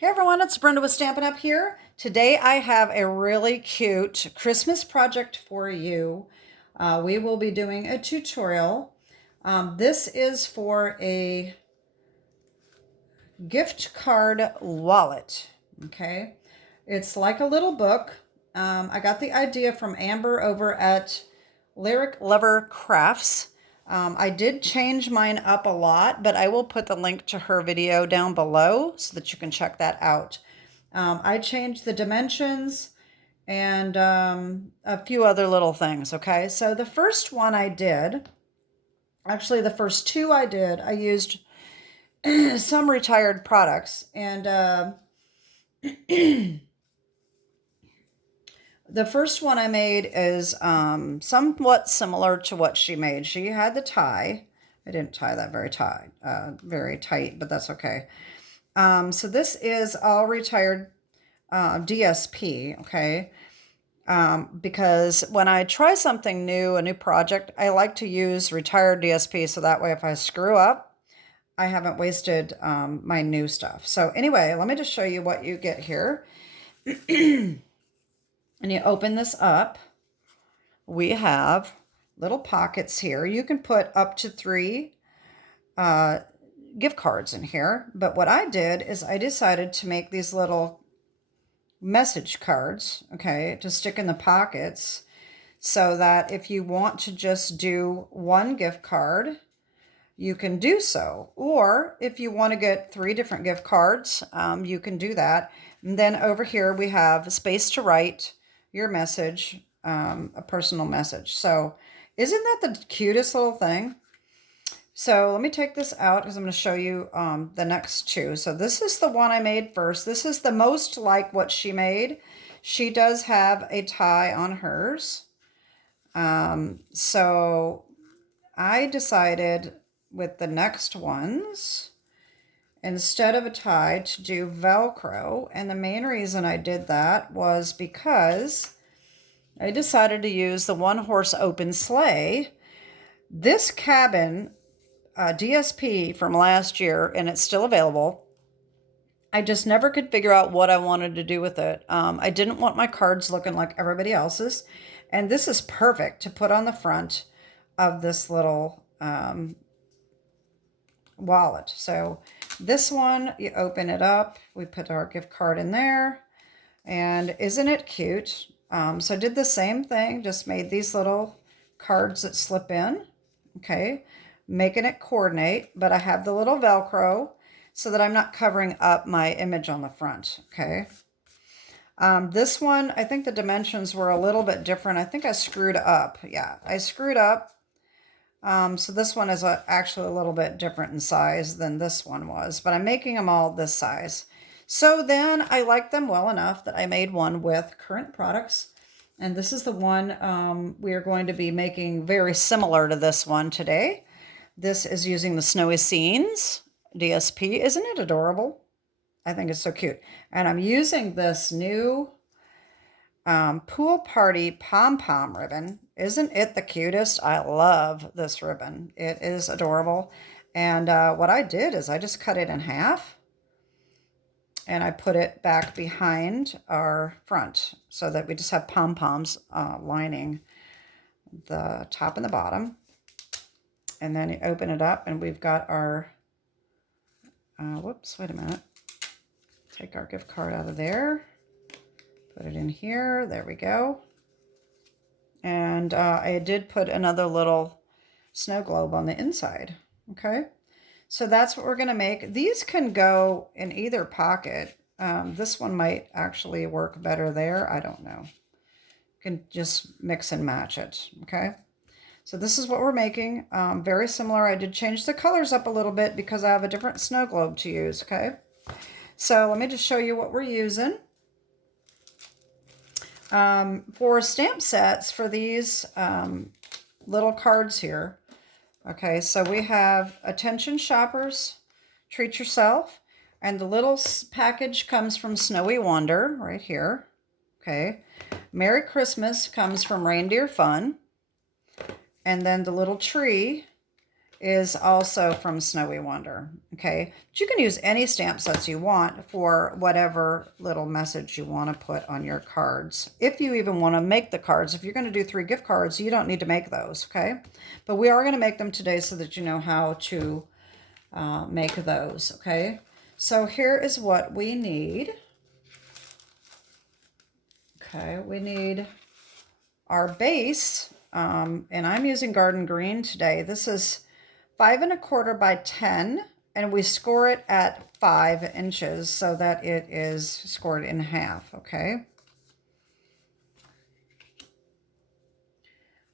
Hey everyone, it's Brenda with Stampin' Up! Here. Today I have a really cute Christmas project for you. We will be doing a tutorial. This is for a gift card wallet, okay? It's like a little book. I got the idea from Amber over at Lyric Lover Crafts. I did change mine up a lot, but I will put the link to her video down below so that you can check that out. I changed the dimensions and a few other little things, okay? So the first one I did, actually the first two I did, I used some retired products. And the first one I made is somewhat similar to what she made. She had the tie. I didn't tie that very tight, but that's okay. So this is all retired DSP, okay? Because when I try something new, a new project, I like to use retired DSP so that way if I screw up, I haven't wasted my new stuff. So anyway, let me just show you what you get here. And you open this up. We have little pockets here. You can put up to 3 gift cards in here. But what I did is I decided to make these little message cards, okay, to stick in the pockets so that if you want to just do one gift card, you can do so. Or if you want to get 3 different gift cards, you can do that. And then over here we have space to write your message, a personal message. So isn't that the cutest little thing? So let me take this out because I'm going to show you the next 2. So this is the one I made first. This is the most like what she made. She does have a tie on hers. So I decided with the next ones, instead of a tie, to do Velcro. And the main reason I did that was because I decided to use the one horse open sleigh. This cabin DSP from last year, and it's still available. I just never could figure out what I wanted to do with it. I didn't want my cards looking like everybody else's. And this is perfect to put on the front of this little wallet. So this one, you open it up. We put our gift card in there. And isn't it cute? So I did the same thing, just made these little cards that slip in. Okay, making it coordinate, but I have the little Velcro so that I'm not covering up my image on the front, okay? This one, I think the dimensions were a little bit different. I think I screwed up. Yeah, I screwed up. So this one is actually a little bit different in size than this one was, but I'm making them all this size. So then I liked them well enough that I made one with current products. And this is the one we are going to be making very similar to this one today. This is using the Snowy Scenes DSP. Isn't it adorable? I think it's so cute. And I'm using this new Pool Party pom-pom ribbon. Isn't it the cutest? I love this ribbon. It is adorable. And what I did is I just cut it in half. And I put it back behind our front so that we just have pom-poms lining the top and the bottom. And then you open it up and we've got our, whoops, wait a minute. Take our gift card out of there. Put it in here. There we go. And I did put another little snow globe on the inside. Okay. So that's what we're going to make. These can go in either pocket. This one might actually work better there. I don't know. You can just mix and match it. Okay. So this is what we're making. Very similar. I did change the colors up a little bit because I have a different snow globe to use. Okay. So let me just show you what we're using. For stamp sets for these little cards here. Okay, so we have Attention Shoppers, Treat Yourself, and the little package comes from Snowy Wonder right here. Okay, Merry Christmas comes from Reindeer Fun, and then the little tree is also from Snowy Wonder, okay? But you can use any stamp sets you want for whatever little message you want to put on your cards. If you even want to make the cards, if you're going to do 3 gift cards, you don't need to make those, okay? But we are going to make them today so that you know how to make those, okay? So here is what we need. Okay, we need our base, and I'm using Garden Green today. This is 5 1/4 by 10, and we score it at 5 inches so that it is scored in half, okay?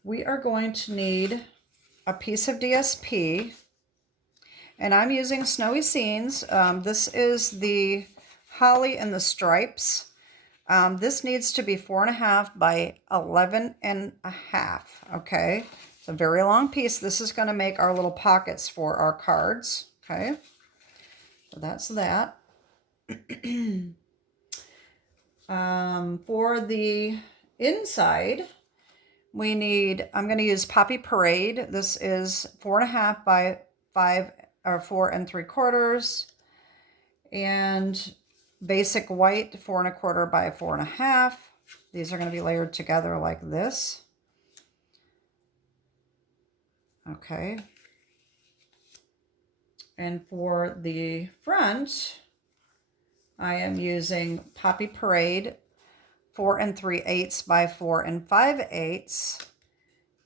We are going to need a piece of DSP, and I'm using Snowy Scenes. This is the Holly and the Stripes. This needs to be 4 1/2 by 11 1/2, okay? It's a very long piece. This is going to make our little pockets for our cards, okay? So that's that. For the inside, we need, I'm going to use Poppy Parade. This is 4 1/2 by 5 or 4 3/4, and basic white 4 1/4 by 4 1/2. These are going to be layered together like this. Okay. And for the front, I am using Poppy Parade 4 3/8 by 4 5/8,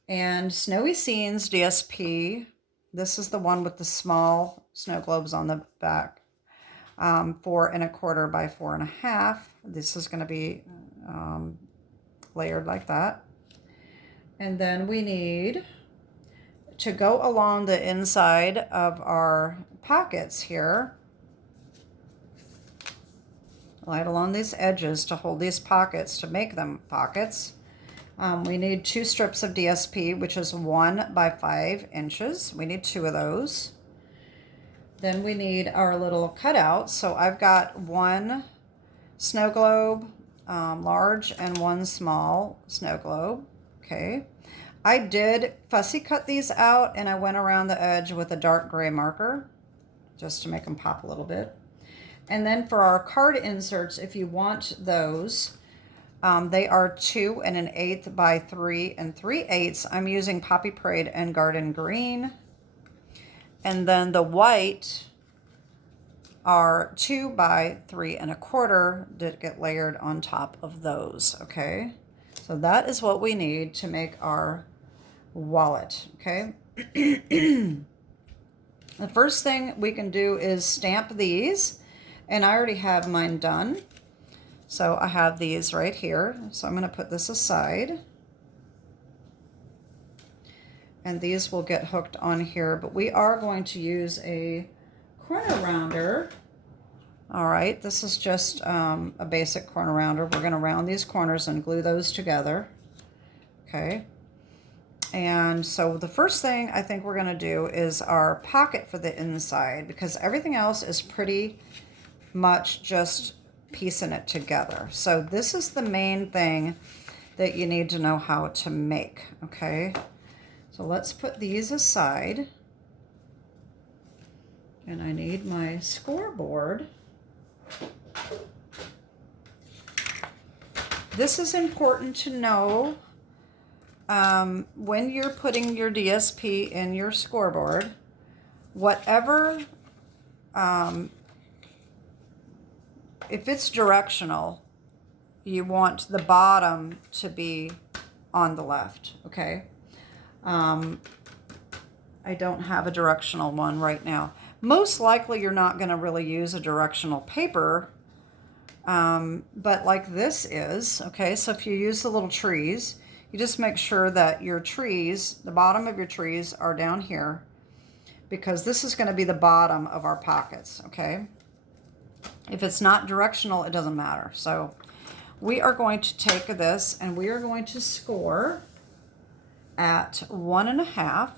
and Snowy Scenes DSP. This is the one with the small snow globes on the back. 4 1/4 by 4 1/2. This is going to be layered like that. And then we need to go along the inside of our pockets here, right along these edges to hold these pockets, to make them pockets. We need 2 strips of DSP, which is 1 by 5 inches. We need 2 of those. Then we need our little cutouts. So I've got 1 snow globe, large, and 1 small snow globe. Okay. I did fussy cut these out, and I went around the edge with a dark gray marker just to make them pop a little bit. And then for our card inserts, if you want those, they are 2 1/8 by 3 3/8. I'm using Poppy Parade and Garden Green. And then the white are 2 by 3 1/4 that get layered on top of those, okay? So that is what we need to make our wallet, okay? The first thing we can do is stamp these, and I already have mine done. So I have these right here. So I'm going to put this aside. And these will get hooked on here, but we are going to use a corner rounder. All right, this is just a basic corner rounder. We're going to round these corners and glue those together. Okay. And so the first thing I think we're going to do is our pocket for the inside, because everything else is pretty much just piecing it together. So this is the main thing that you need to know how to make, okay? So let's put these aside. And I need my scoreboard. This is important to know when you're putting your DSP in your scoreboard, whatever, if it's directional, you want the bottom to be on the left, okay? I don't have a directional one right now. Most likely you're not going to really use a directional paper, but like this is, okay? So if you use the little trees, you just make sure that your trees, the bottom of your trees are down here, because this is going to be the bottom of our pockets, okay? If it's not directional, it doesn't matter. So we are going to take this and we are going to score at 1 1/2.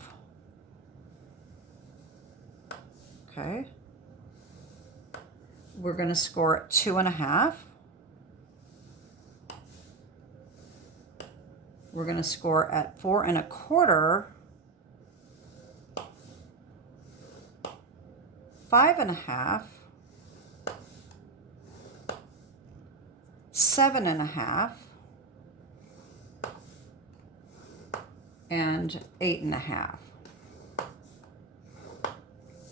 Okay. We're going to score at 2 1/2. We're going to score at 4 1/4. 5.5, 7.5, and 8.5.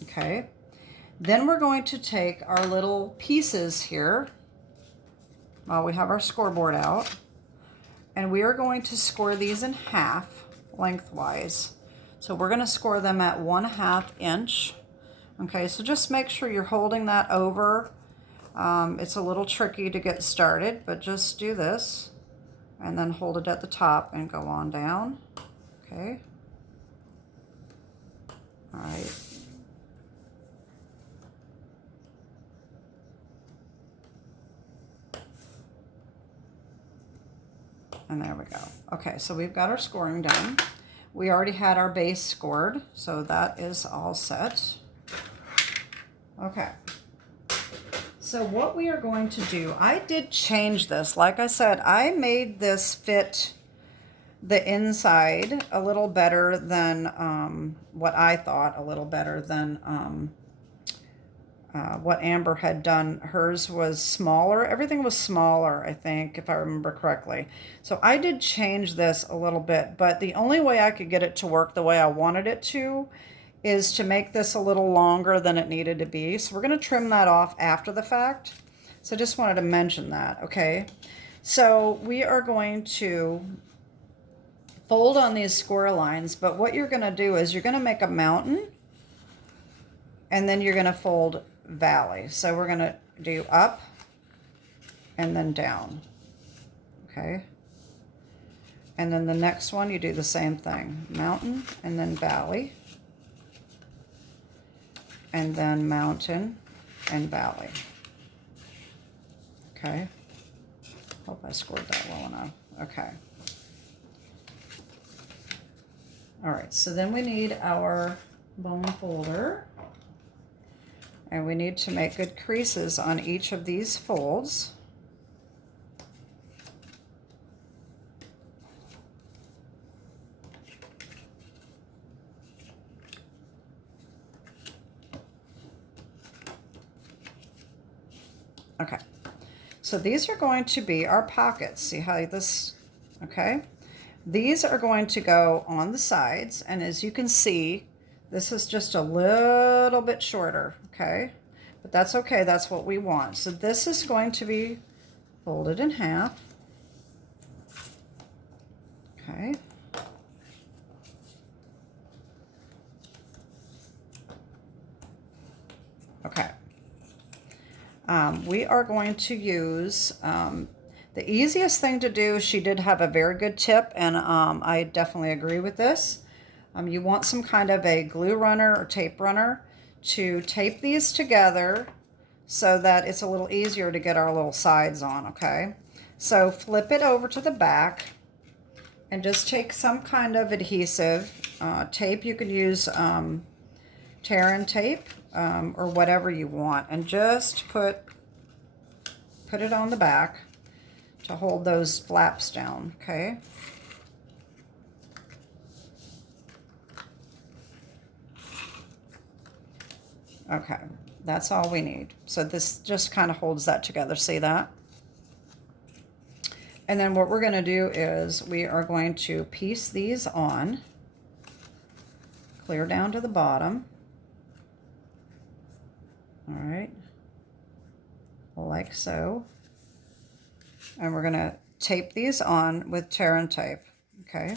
Okay, then we're going to take our little pieces here while we have our scoreboard out, and we are going to score these in half lengthwise. So we're going to score them at 1/2 inch. Okay, so just make sure you're holding that over. It's a little tricky to get started, but just do this and then hold it at the top and go on down. Okay. All right. And there we go. Okay, so we've got our scoring done. We already had our base scored, so that is all set. Okay. So what we are going to do, I did change this. Like I said, I made this fit the inside a little better than what I thought, a little better than what Amber had done. Hers was smaller. Everything was smaller, I think, if I remember correctly. So I did change this a little bit, but the only way I could get it to work the way I wanted it to is to make this a little longer than it needed to be. So we're going to trim that off after the fact. So just wanted to mention that, okay? So we are going to fold on these square lines, but what you're going to do is you're going to make a mountain, and then you're going to fold valley. So we're going to do up and then down, okay? And then the next one, you do the same thing, mountain and then valley, and then mountain and valley. Okay. Hope I scored that well enough. Okay. All right, so then we need our bone folder, and we need to make good creases on each of these folds. Okay, so these are going to be our pockets. See how this, okay? These are going to go on the sides, and as you can see, this is just a little bit shorter, okay? But that's okay, that's what we want. So this is going to be folded in half, okay? Okay. We are going to use, the easiest thing to do, she did have a very good tip, and I definitely agree with this. You want some kind of a glue runner or tape runner to tape these together so that it's a little easier to get our little sides on, okay? So flip it over to the back and just take some kind of adhesive tape. You could use tear and tape or whatever you want, and just put it on the back to hold those flaps down, okay? Okay, that's all we need. So this just kind of holds that together, see that? And then what we're going to do is we are going to piece these on, clear down to the bottom. All right, like so. And we're going to tape these on with tear and tape, okay?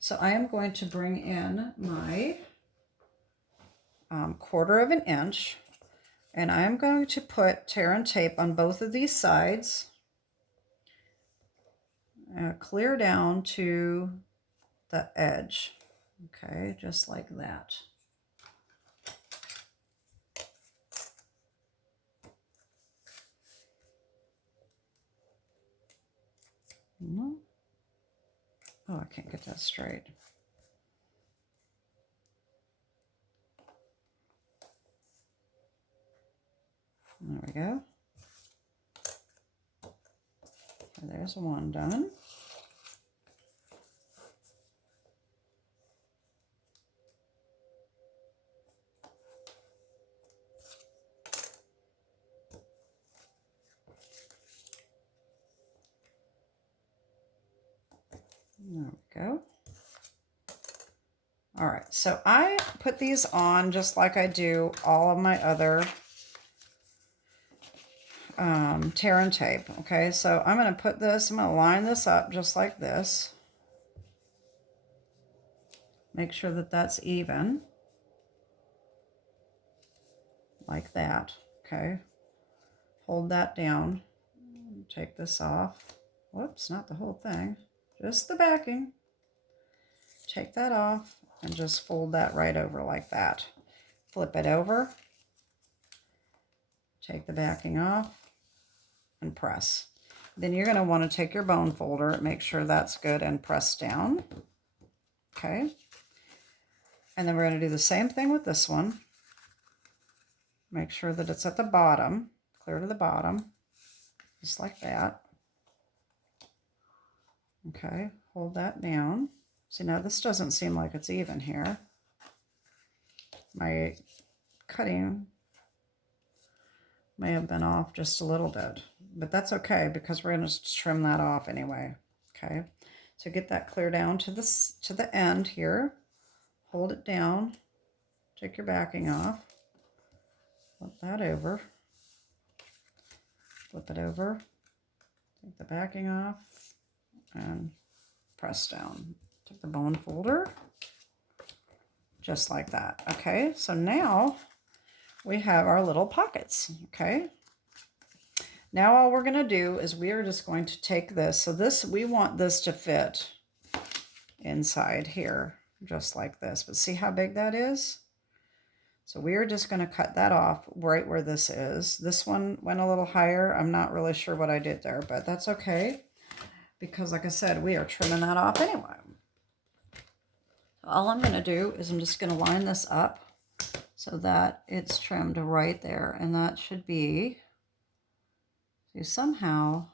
So I am going to bring in my 1/4 inch, and I'm going to put tear and tape on both of these sides, clear down to the edge, okay, just like that. Oh, I can't get that straight. There we go. And there's one done. There we go. All right, so I put these on just like I do all of my other tear and tape. Okay, so I'm going to put this, I'm going to line this up just like this. Make sure that that's even. Like that. Okay. Hold that down. Take this off. Whoops, not the whole thing. Just the backing. Take that off and just fold that right over like that. Flip it over. Take the backing off and press. Then you're going to want to take your bone folder, make sure that's good, and press down. Okay. And then we're going to do the same thing with this one. Make sure that it's at the bottom, clear to the bottom, just like that. Okay, hold that down. See, now this doesn't seem like it's even here. My cutting may have been off just a little bit, but that's okay because we're going to trim that off anyway. Okay, so get that clear down to the end here. Hold it down. Take your backing off. Flip that over. Flip it over. Take the backing off and press down. Take the bone folder. Just like that. Okay, so now we have our little pockets. Okay. Now all we're going to do is we are just going to take this. So this, we want this to fit inside here, just like this. But see how big that is? So we are just going to cut that off right where this is. This one went a little higher. I'm not really sure what I did there, but that's okay. Because like I said, we are trimming that off anyway. All I'm going to do is I'm just going to line this up so that it's trimmed right there. And that should be, see, somehow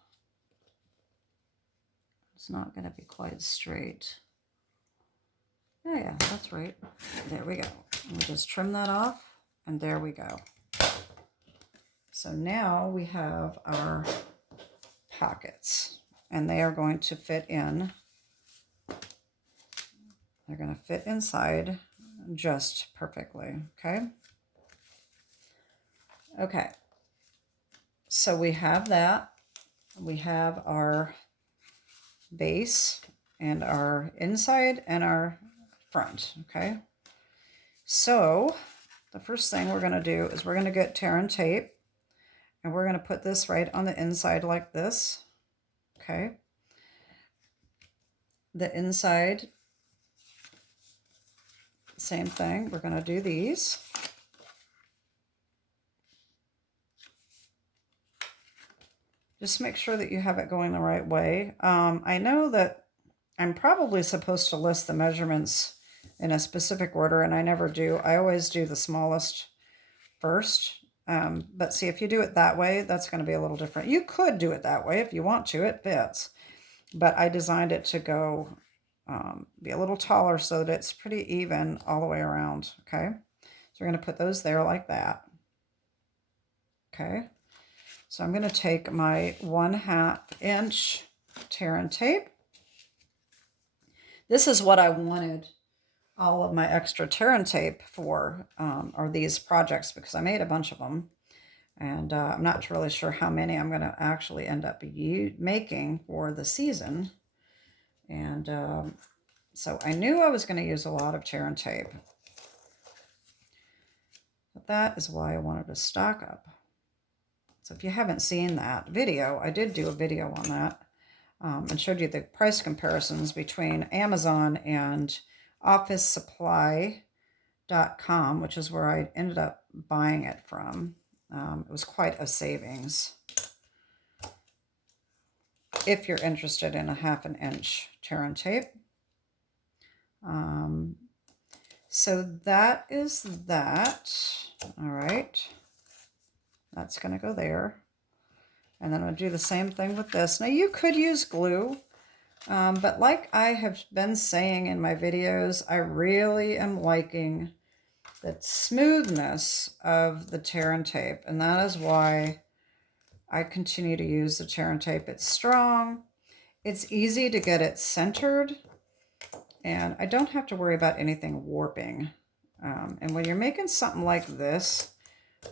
it's not going to be quite straight. Yeah, that's right. There we go. We'll just trim that off, and there we go. So now we have our pockets, and they are going to fit in. They're going to fit inside just perfectly, okay? Okay, so we have that. We have our base and our inside and our front, okay? So the first thing we're going to do is we're going to get tear and tape, and we're going to put this right on the inside like this, okay? The inside, same thing. We're going to do these. Just make sure that you have it going the right way. I know that I'm probably supposed to list the measurements in a specific order, and I never do. I always do the smallest first. But see, if you do it that way, that's going to be a little different. You could do it that way if you want to. It fits. But I designed it to go be a little taller so that it's pretty even all the way around. Okay. So we're going to put those there like that. Okay. So I'm going to take my 1/2 inch tear and tape. This is what I wanted all of my extra tear and tape for, are these projects, because I made a bunch of them. And I'm not really sure how many I'm going to actually end up making for the season. And so I knew I was going to use a lot of tear and tape. But that is why I wanted to stock up. So if you haven't seen that video, I did do a video on that and showed you the price comparisons between Amazon and OfficeSupply.com, which is where I ended up buying it from. It was quite a savings if you're interested in a 1/2 inch tear and tape. So that is that. All right. That's going to go there. And then I'll do the same thing with this. Now you could use glue, but like I have been saying in my videos, I really am liking the smoothness of the tear and tape. And that is why I continue to use the tear and tape. It's strong. It's easy to get it centered. And I don't have to worry about anything warping. And when you're making something like this,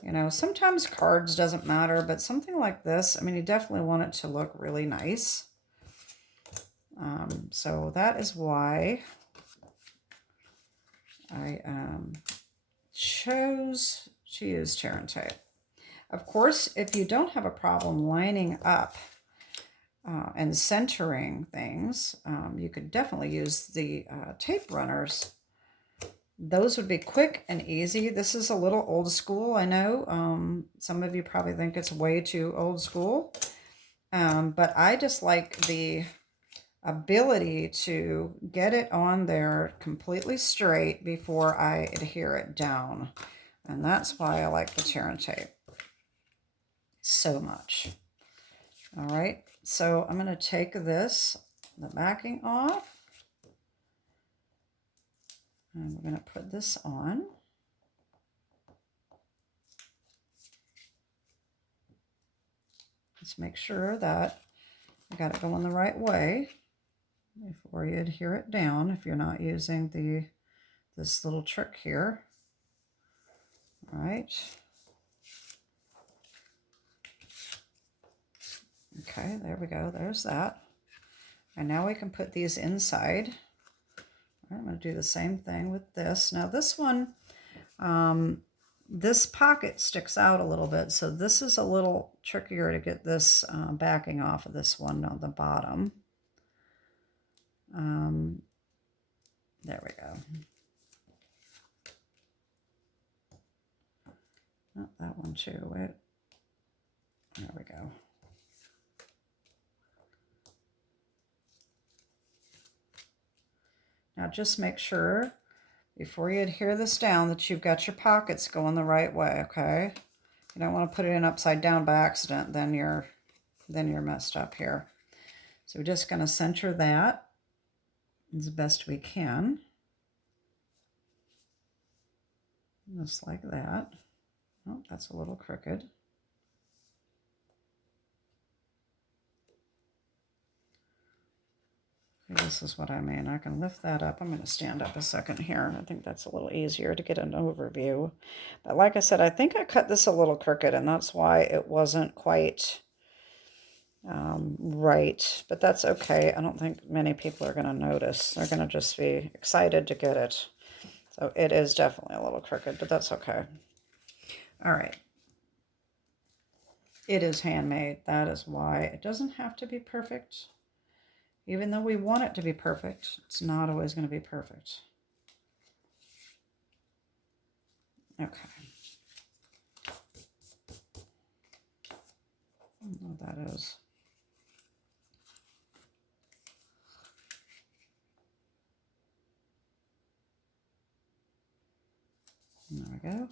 you know, sometimes cards doesn't matter, but something like this, I mean, you definitely want it to look really nice. So that is why I chose to use tear and tape. Of course, if you don't have a problem lining up and centering things, you could definitely use the tape runners. Those would be quick and easy. This is a little old school, I know. Some of you probably think it's way too old school. But I just like the ability to get it on there completely straight before I adhere it down. And that's why I like the tear and tape so much. All right, so I'm going to take the backing off, and we're going to put this on. Just make sure that you got it going the right way before you adhere it down if you're not using this little trick here. All right. Okay, there we go. There's that. And now we can put these inside. All right, I'm going to do the same thing with this. Now this one, this pocket sticks out a little bit, so this is a little trickier to get this backing off of this one on the bottom. There we go. Oh, that one too. Wait. There we go. Now just make sure before you adhere this down that you've got your pockets going the right way, okay? You don't want to put it in upside down by accident, then you're messed up here. So we're just going to center that as best we can. Just like that. Oh, that's a little crooked. This is what I mean. I can lift that up. I'm going to stand up a second here. I think that's a little easier to get an overview. But like I said, I think I cut this a little crooked, and that's why it wasn't quite right. But that's okay. I don't think many people are going to notice. They're going to just be excited to get it. So it is definitely a little crooked, but that's okay. All right. It is handmade. That is why it doesn't have to be perfect. Even though we want it to be perfect, it's not always going to be perfect. Okay. I don't know what that is. There we go.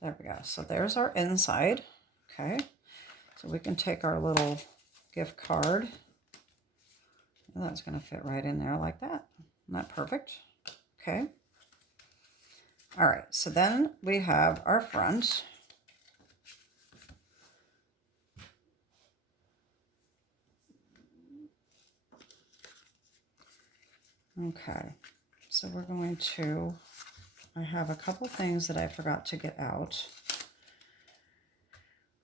There we go. So there's our inside. Okay. So we can take our little gift card. And that's going to fit right in there like that. Isn't that perfect? Okay. All right. So then we have our front. Okay. So we're going to, I have a couple things that I forgot to get out.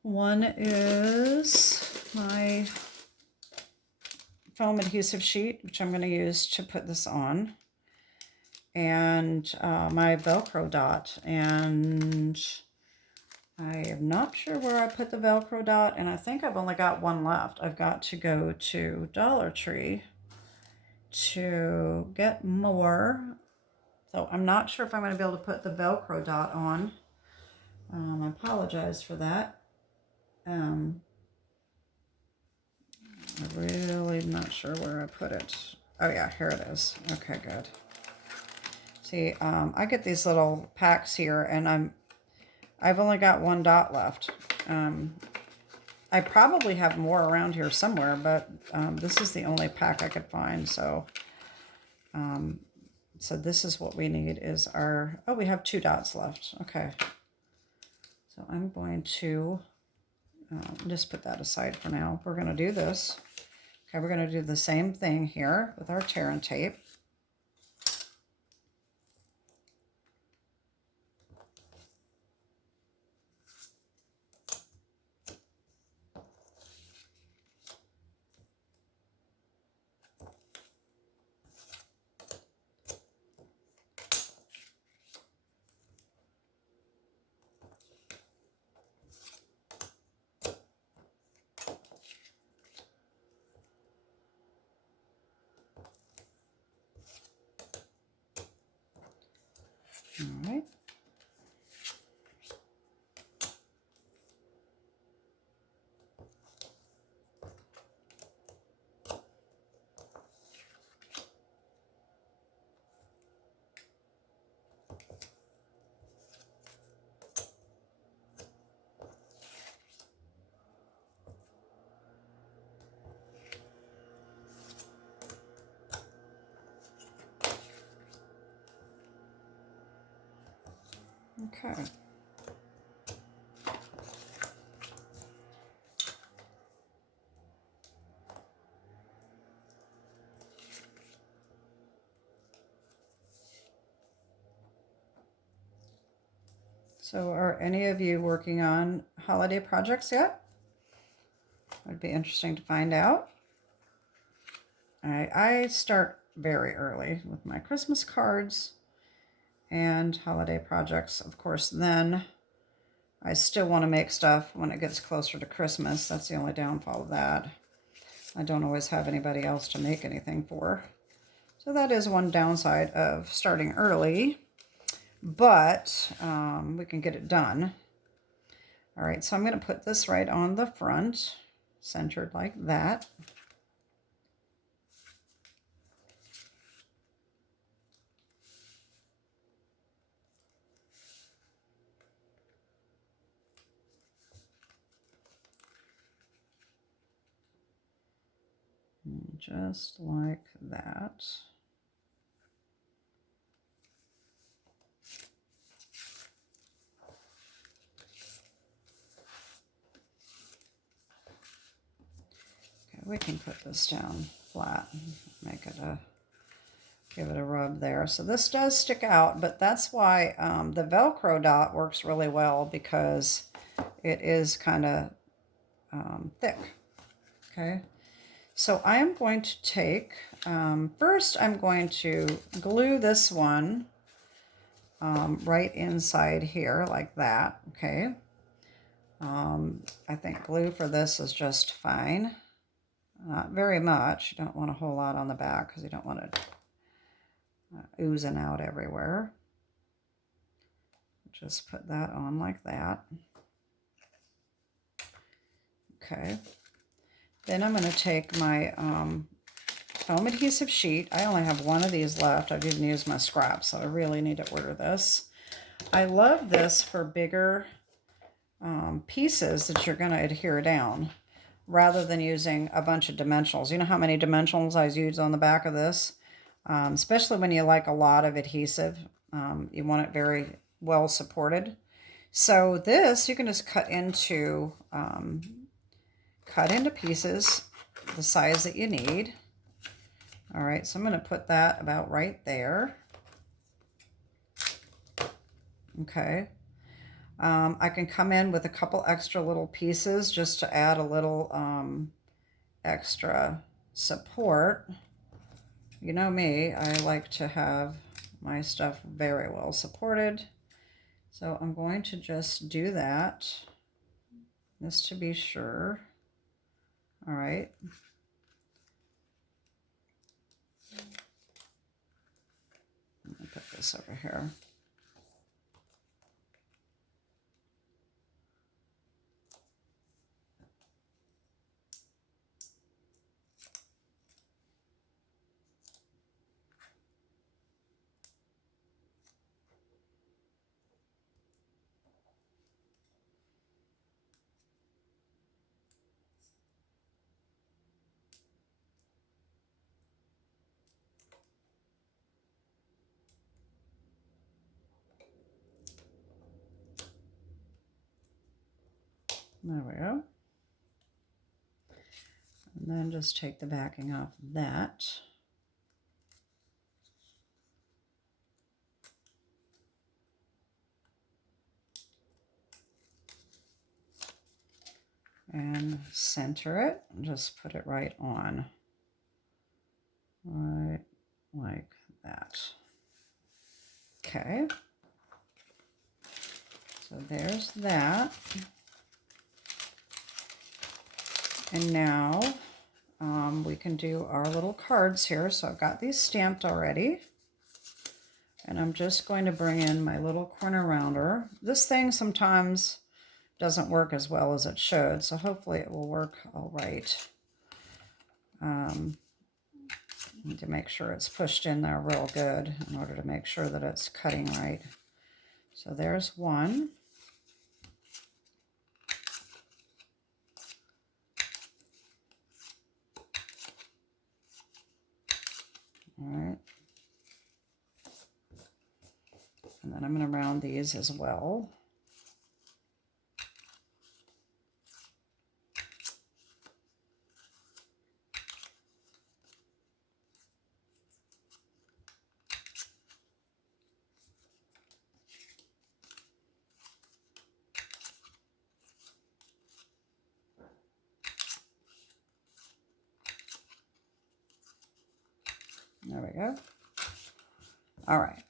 One is my foam adhesive sheet, which I'm going to use to put this on, and my Velcro dot. And I am not sure where I put the Velcro dot, and I think I've only got one left. I've got to go to Dollar Tree to get more. So I'm not sure if I'm going to be able to put the Velcro dot on. I apologize for that. I'm really not sure where I put it. Oh yeah, here it is. Okay, good. See, I get these little packs here, and I've only got one dot left. I probably have more around here somewhere, but this is the only pack I could find. So, so this is what we need is our. Oh, we have 2 dots left. Okay. So I'm going to just put that aside for now. We're going to do this. Okay, we're going to do the same thing here with our tear and tape. All right. Okay. So are any of you working on holiday projects yet? Would be interesting to find out. All right, I start very early with my Christmas cards and holiday projects. Of course, then I still want to make stuff when it gets closer to Christmas. That's the only downfall of that. I don't always have anybody else to make anything for. So that is one downside of starting early, but we can get it done. All right, so I'm going to put this right on the front, centered like that. And just like that. We can put this down flat, make it give it a rub there. So this does stick out, but that's why the Velcro dot works really well, because it is kind of thick. Okay, so I am going to take, first I'm going to glue this one right inside here like that. Okay, I think glue for this is just fine. Not very much. You don't want a whole lot on the back because you don't want it oozing out everywhere. Just put that on like that. Okay. Then I'm going to take my foam adhesive sheet. I only have one of these left. I didn't use my scraps, so I really need to order this. I love this for bigger pieces that you're going to adhere down, rather than using a bunch of dimensionals. You know how many dimensionals I use on the back of this? Especially when you like a lot of adhesive. You want it very well supported. So this you can just cut into pieces the size that you need. All right, so I'm going to put that about right there. Okay. I can come in with a couple extra little pieces just to add a little extra support. You know me, I like to have my stuff very well supported. So I'm going to just do that, just to be sure. All right. Let me put this over here. There we go. And then just take the backing off that. And center it, and just put it right on. Right like that. Okay. So there's that. And now we can do our little cards here. So I've got these stamped already. And I'm just going to bring in my little corner rounder. This thing sometimes doesn't work as well as it should, so hopefully it will work all right. Need to make sure it's pushed in there real good in order to make sure that it's cutting right. So there's one. All right. And then I'm going to round these as well. There we go. All right.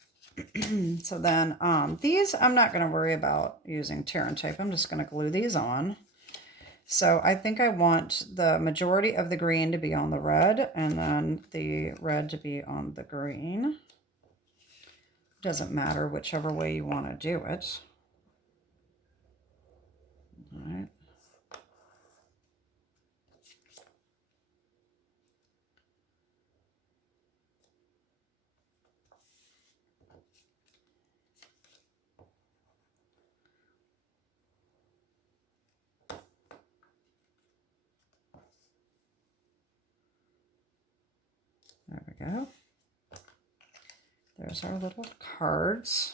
So then these I'm not going to worry about using tear and tape. I'm just going to glue these on. So I think I want the majority of the green to be on the red and then the red to be on the green. Doesn't matter whichever way you want to do it. All right. There we go. There's our little cards.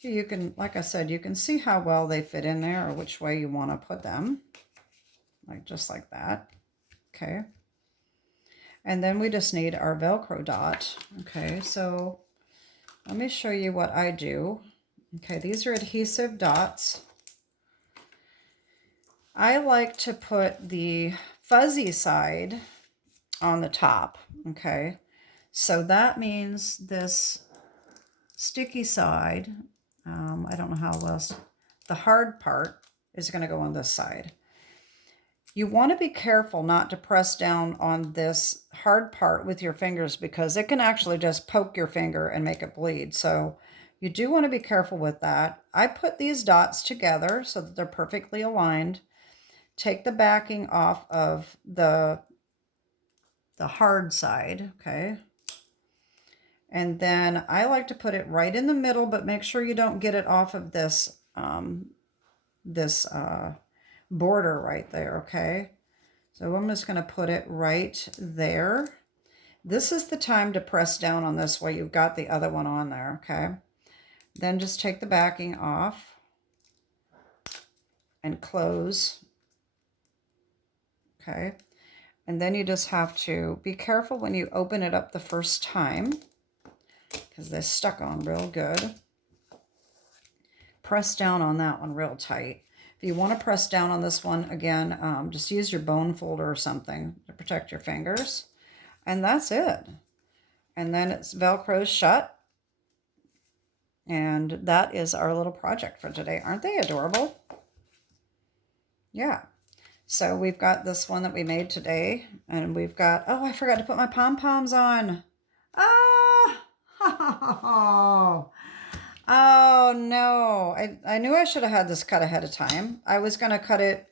You can, like I said, you can see how well they fit in there or which way you want to put them. Like just like that. Okay. And then we just need our Velcro dot. Okay, so let me show you what I do. Okay, these are adhesive dots. I like to put the fuzzy side on the top, okay? So that means this sticky side, I don't know how else, the hard part is going to go on this side. You want to be careful not to press down on this hard part with your fingers because it can actually just poke your finger and make it bleed. So you do want to be careful with that. I put these dots together so that they're perfectly aligned. Take the backing off of the hard side, okay? And then I like to put it right in the middle, but make sure you don't get it off of this border right there, okay? So I'm just going to put it right there. This is the time to press down on this while you've got the other one on there, okay? Then just take the backing off and close, okay? And then you just have to be careful when you open it up the first time because they're stuck on real good. Press down on that one real tight. If you want to press down on this one, again, just use your bone folder or something to protect your fingers. And that's it. And then it's Velcro's shut. And that is our little project for today. Aren't they adorable? Yeah. So we've got this one that we made today. And we've got, oh, I forgot to put my pom-poms on. Ah! Oh no, I knew I should have had this cut ahead of time. I was going to cut it.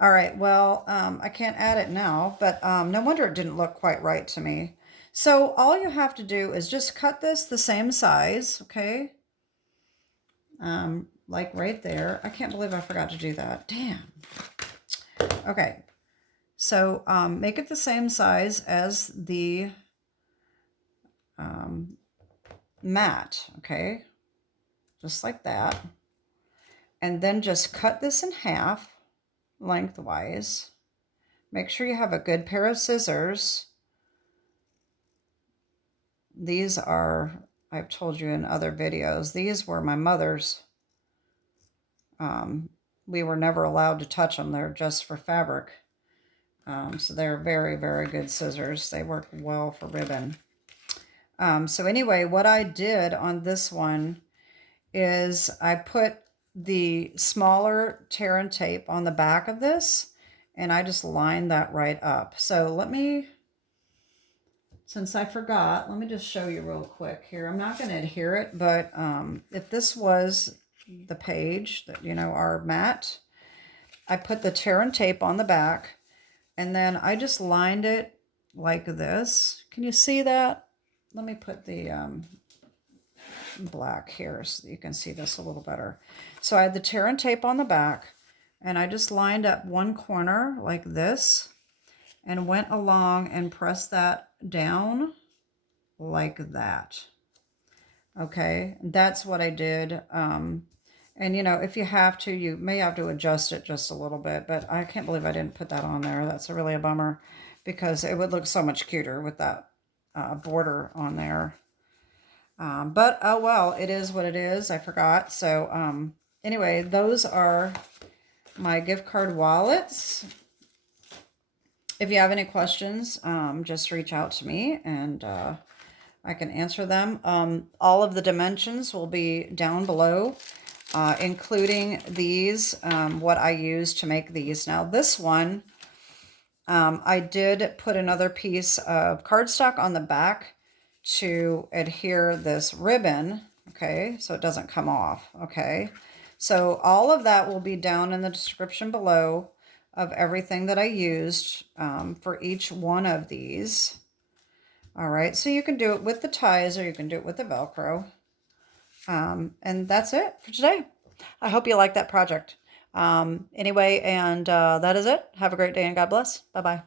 All right, well, I can't add it now, but no wonder it didn't look quite right to me. So all you have to do is just cut this the same size, okay? Like right there. I can't believe I forgot to do that. Damn. Okay, so make it the same size as the mat, okay? Just like that. And then just cut this in half lengthwise. Make sure you have a good pair of scissors. These are, I've told you in other videos, these were my mother's. We were never allowed to touch them. They're just for fabric. So they're very, very good scissors. They work well for ribbon. So anyway, what I did on this one is I put the smaller tear and tape on the back of this, and I just lined that right up. So let me, since I forgot, let me just show you real quick here. I'm not going to adhere it, but if this was the page, that our mat, I put the tear and tape on the back, and then I just lined it like this. Can you see that? Let me put the black here so that you can see this a little better. So I had the tear and tape on the back, and I just lined up one corner like this and went along and pressed that down like that. Okay, that's what I did. And if you have to, you may have to adjust it just a little bit, but I can't believe I didn't put that on there. That's really a bummer, because it would look so much cuter with that border on there. But oh well, it is what it is. I forgot. So anyway, those are my gift card wallets. If you have any questions, just reach out to me and I can answer them. All of the dimensions will be down below, including these, what I use to make these. Now this one, I did put another piece of cardstock on the back to adhere this ribbon, okay, so it doesn't come off, okay. So all of that will be down in the description below of everything that I used for each one of these. All right, so you can do it with the ties or you can do it with the Velcro. And that's it for today. I hope you like that project. Anyway, and that is it. Have a great day and God bless. Bye-bye.